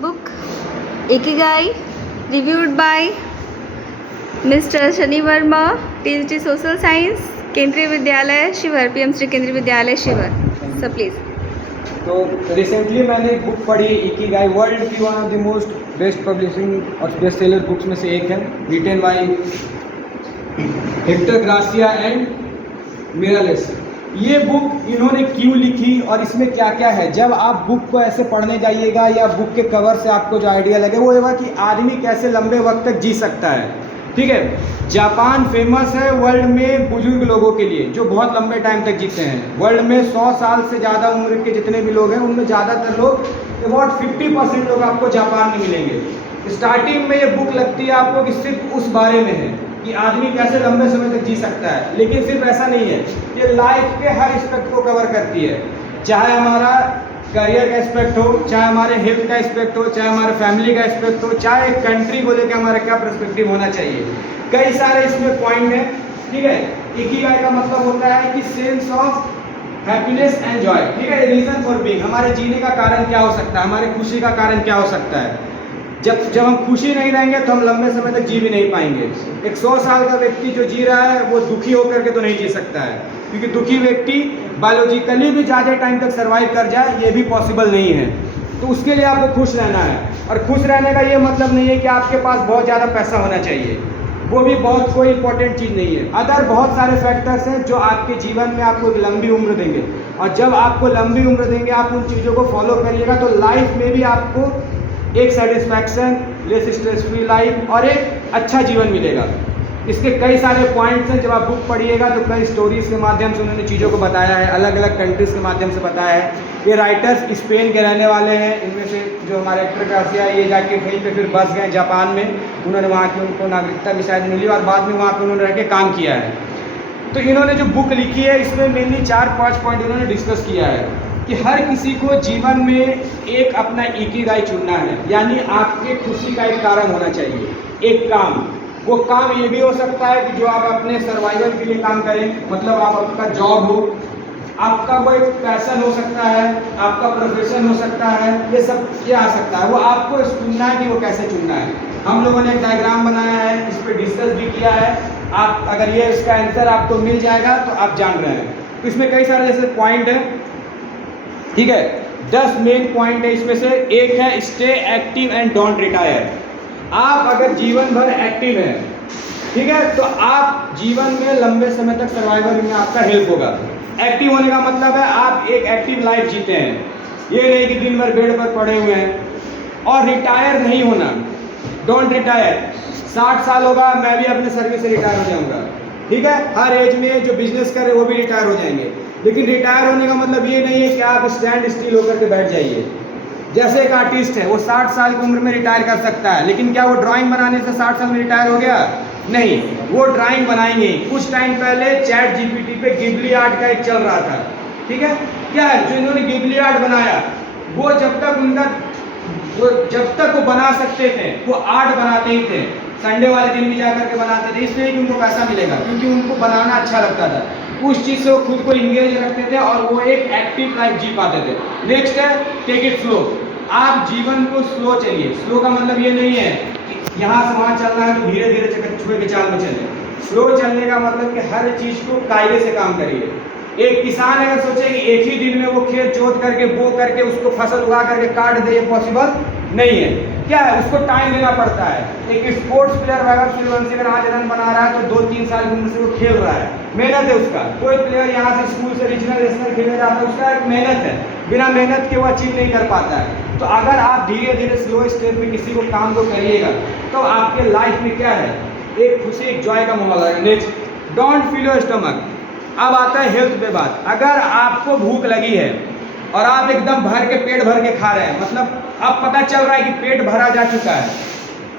book Ikigai, reviewed by Mr. Shani Verma, TGT Social Science, केंद्रीय विद्यालय शिवर, PM Shri केंद्रीय विद्यालय शिवर. So please. तो रिसेंटली मैंने एक बुक पढ़ी इकिगाई, वर्ल्ड की one of the most best publishing और बेस्ट सेलर बुक्स में से एक है, written by Hector gratia and Miralles. ये बुक इन्होंने क्यों लिखी और इसमें क्या क्या है, जब आप बुक को ऐसे पढ़ने जाइएगा या बुक के कवर से आपको जो आइडिया लगे वो होगा कि आदमी कैसे लंबे वक्त तक जी सकता है. ठीक है, जापान फेमस है वर्ल्ड में बुजुर्ग लोगों के लिए जो बहुत लंबे टाइम तक जीते हैं. वर्ल्ड में 100 साल से ज़्यादा उम्र के जितने भी लोग हैं उनमें ज़्यादातर लोग, अबाउट 50% लोग आपको जापान में मिलेंगे. स्टार्टिंग में ये बुक लगती है आपको कि सिर्फ उस बारे में है कि आदमी कैसे लंबे समय तक जी सकता है, लेकिन सिर्फ ऐसा नहीं है, ये लाइफ के हर एस्पेक्ट को कवर करती है. चाहे हमारा करियर का एस्पेक्ट हो, चाहे हमारे हेल्थ का एस्पेक्ट हो, चाहे हमारे फैमिली का एस्पेक्ट हो, चाहे कंट्री को लेकर हमारा क्या पर्सपेक्टिव होना चाहिए, कई सारे इसमें पॉइंट हैं. ठीक है, इकिगाई का मतलब होता है कि sense of happiness and Joy. ठीक है, रीजन फॉर बीइंग, हमारे जीने का कारण क्या हो सकता है, हमारे खुशी का कारण क्या हो सकता है. जब हम खुशी नहीं रहेंगे तो हम लंबे समय तक जी भी नहीं पाएंगे. एक 100 साल का व्यक्ति जो जी रहा है वो दुखी होकर के तो नहीं जी सकता है, क्योंकि दुखी व्यक्ति बायोलॉजिकली भी ज़्यादा टाइम तक सर्वाइव कर जाए ये भी पॉसिबल नहीं है. तो उसके लिए आपको खुश रहना है, और खुश रहने का ये मतलब नहीं है कि आपके पास बहुत ज़्यादा पैसा होना चाहिए, वो भी बहुत कोई इंपॉर्टेंट चीज़ नहीं है. अदर बहुत सारे फैक्टर्स हैं जो आपके जीवन में आपको एक लंबी उम्र देंगे, और जब आपको लंबी उम्र देंगे आप उन चीज़ों को फॉलो करिएगा तो लाइफ में भी आपको एक satisfaction, less stress free life और एक अच्छा जीवन मिलेगा. इसके कई सारे पॉइंट्स हैं, जब आप बुक पढ़िएगा तो कई स्टोरीज के माध्यम से उन्होंने चीज़ों को बताया है, अलग अलग कंट्रीज़ के माध्यम से बताया है. ये राइटर्स स्पेन के रहने वाले हैं. इनमें से जो हमारे एक्टर गार्सिया ये जाके वहीं पे फिर बस गए जापान में, उन्होंने वहाँ की उनको नागरिकता भी शायद मिली और बाद में वहाँ पे उन्होंने रह के काम किया है. तो इन्होंने जो बुक लिखी है इसमें मेनली 4-5 पॉइंट उन्होंने डिस्कस किया है कि हर किसी को जीवन में एक अपना इकिगाई चुनना है, यानी आपके खुशी का एक कारण होना चाहिए, एक काम. वो काम ये भी हो सकता है कि जो आप अपने सर्वाइवल के लिए काम करें, मतलब आप आपका जॉब हो, आपका कोई पैशन हो सकता है, आपका प्रोफेशन हो सकता है, ये सब क्या आ सकता है. वो आपको चुनना है कि वो कैसे चुनना है. हम लोगों ने एक डायग्राम बनाया है, इस पर डिस्कस भी किया है. आप अगर ये इसका आंसर आपको मिल जाएगा तो आप जान रहे हैं. तो इसमें कई सारे जैसे पॉइंट हैं. ठीक है, 10 मेन पॉइंट है. इसमें से एक है stay active and don't retire. आप अगर जीवन भर एक्टिव हैं, ठीक है, तो आप जीवन में लंबे समय तक सर्वाइवल में आपका हेल्प होगा. एक्टिव होने का मतलब है आप एक एक्टिव लाइफ जीते हैं, ये नहीं कि दिन भर बेड पर पड़े हुए हैं. और रिटायर नहीं होना, डोंट रिटायर. 60 साल होगा मैं भी अपने सर्विस से रिटायर हो जाऊंगा. ठीक है, हर एज में जो बिजनेस कर रहे हैं वो भी रिटायर हो जाएंगे, लेकिन रिटायर होने का मतलब ये नहीं है कि आप स्टैंड स्टिल होकर के बैठ जाइए. जैसे एक आर्टिस्ट है वो 60 साल की उम्र में रिटायर कर सकता है, लेकिन क्या वो ड्राइंग बनाने से 60 साल में रिटायर हो गया? नहीं, वो ड्राइंग बनाएंगे. कुछ टाइम पहले चैट जीपीटी पे गिबली आर्ट का एक चल रहा था. ठीक है, क्या है जो इन्होंने गिबली आर्ट बनाया, वो जब तक वो बना सकते थे वो आर्ट बनाते ही थे. संडे वाले दिन भी जाकर के बनाते थे, इसलिए कि उनको पैसा मिलेगा, क्योंकि उनको बनाना अच्छा लगता था. उस चीज़ से वो खुद को इंगेज रखते थे और वो एक एक्टिव लाइफ जी पाते थे. नेक्स्ट है टेक इट स्लो. आप जीवन को स्लो चलिए. स्लो का मतलब ये नहीं है कि यहाँ से वहाँ चलना है तो धीरे धीरे चकचुए के चाल में चले. स्लो चलने का मतलब कि हर चीज़ को कायदे से काम करिए. एक किसान अगर सोचे कि एक ही दिन में वो खेत जोत करके बो करके उसको फसल उगा करके काट दे, ये पॉसिबल नहीं है. क्या है, उसको टाइम देना पड़ता है. एक स्पोर्ट्स प्लेयर वैभव सूर्यवंशी अगर आज रन बना रहा है तो 2-3 साल की उम्र से वो खेल रहा है, मेहनत है उसका. कोई प्लेयर यहाँ से स्कूल से रीजनल नेशनल खेलने जाता है, उसका एक मेहनत है, बिना मेहनत के वो अचीव नहीं कर पाता है. तो अगर आप धीरे धीरे स्लो स्टेप में किसी को काम को करिएगा तो आपके लाइफ में क्या है, एक खुशी एक जॉय का माहौल आएगा. Next, don't feel your stomach. अब आता है हेल्थ पे बात. अगर आपको भूख लगी है और आप एकदम भर के पेट भर के खा रहे हैं, मतलब अब पता चल रहा है कि पेट भरा जा चुका है,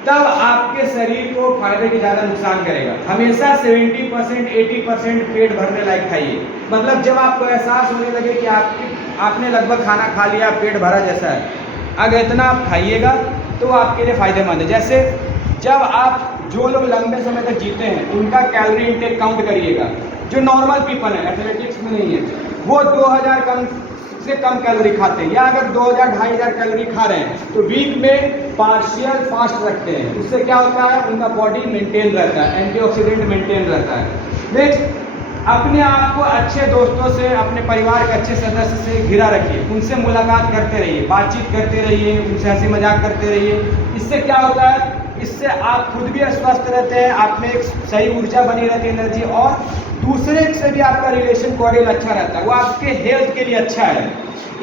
तब आपके शरीर को फायदे की ज़्यादा नुकसान करेगा. हमेशा 70% 80% पेट भरने लायक खाइए. मतलब जब आपको एहसास होने लगे कि आपने लगभग खाना खा लिया, पेट भरा जैसा है, अगर इतना आप खाइएगा तो आपके लिए फ़ायदेमंद है. जैसे जब आप जो लोग लंबे समय तक जीते हैं उनका कैलोरी इंटेक काउंट करिएगा. जो नॉर्मल पीपल है, एथलेटिक्स में नहीं है, वो 2000 से कम कैलोरी खाते हैं, या अगर 2000-2500 कैलोरी खा रहे हैं तो वीक में पार्शियल फास्ट रखते हैं। उससे क्या होता है, उनका बॉडी मेंटेन रहता है, एंटीऑक्सीडेंट मेंटेन रहता है। नेक्स्ट, अपने आप को अच्छे दोस्तों से, अपने परिवार के अच्छे सदस्य से घिरा रखिए, उनसे मुलाकात करते रहिए, बातचीत करते रहिए, उनसे हंसी मजाक करते रहिए। इससे क्या होता है, इससे आप खुद भी स्वस्थ रहते हैं, आप में एक सही ऊर्जा बनी रहती है, एनर्जी, और दूसरे से भी आपका रिलेशन कोऑर्डिनेट अच्छा रहता है, वो आपके हेल्थ के लिए अच्छा है।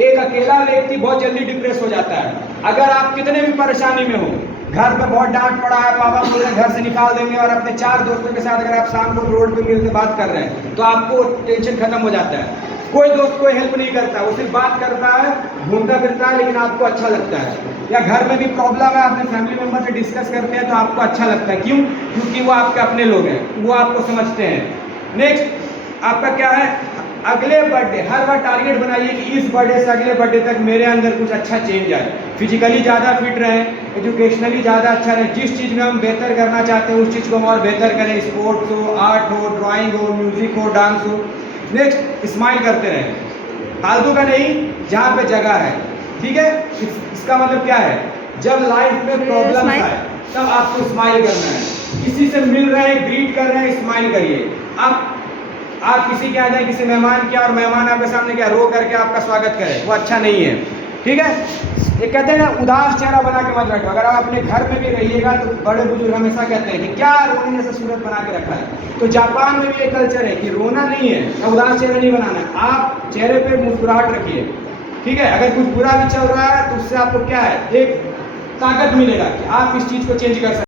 एक अकेला व्यक्ति बहुत जल्दी डिप्रेस हो जाता है। अगर आप कितने भी परेशानी में हो, घर पे बहुत डांट पड़ा है, पापा बोले घर से निकाल देंगे, और अपने 4 दोस्तों के साथ अगर आप शाम को रोड पे मिलकर बात कर रहे हैं तो आपको टेंशन खत्म हो जाता है। कोई दोस्त कोई हेल्प नहीं करता, वो सिर्फ बात करता है, घूमता फिरता है, लेकिन आपको अच्छा लगता है। या घर में भी प्रॉब्लम है, अपने फैमिली मेंबर से डिस्कस करते हैं तो आपको अच्छा लगता है। क्यों? क्योंकि वो आपके अपने लोग हैं, वो आपको समझते हैं। नेक्स्ट, आपका क्या है, अगले बर्थडे, हर बार टारगेट बनाइए कि इस बर्थडे से अगले बर्थडे तक मेरे अंदर कुछ अच्छा चेंज आए, फिजिकली ज़्यादा फिट रहें, एजुकेशनली ज़्यादा अच्छा रहे, जिस चीज़ में हम बेहतर करना चाहते हैं उस चीज़ को हम और बेहतर करें, स्पोर्ट्स हो, आर्ट हो, ड्राइंग हो, म्यूजिक हो, डांस हो। नेक्स्ट, स्माइल करते रहें, फालतू का नहीं, जहाँ पे जगह है, ठीक है। इसका मतलब क्या है, जब लाइफ में प्रॉब्लम आए तब आपको स्माइल करना है। किसी से मिल रहे हैं, ग्रीट कर रहे हैं, स्माइल करिए। आप किसी के आ जाए, किसी मेहमान के, और मेहमान आपके सामने क्या रो करके आपका स्वागत करे, वो अच्छा नहीं है, ठीक है। ये कहते हैं ना, उदास चेहरा बना के मत रखो। अगर आप अपने घर में भी रहिएगा तो बड़े बुजुर्ग हमेशा कहते हैं कि क्या रोने जैसा सूरत बना के रखा है। तो जापान में भी ये कल्चर है कि रोना नहीं है, उदास चेहरा नहीं बनाना है, आप चेहरे पे मुस्कुराहट रखिए, ठीक है। अगर कुछ बुरा भी चल रहा है तो उससे आपको क्या है, एक ताकत मिलेगा कि आप इस चीज़ को चेंज कर सकते हैं।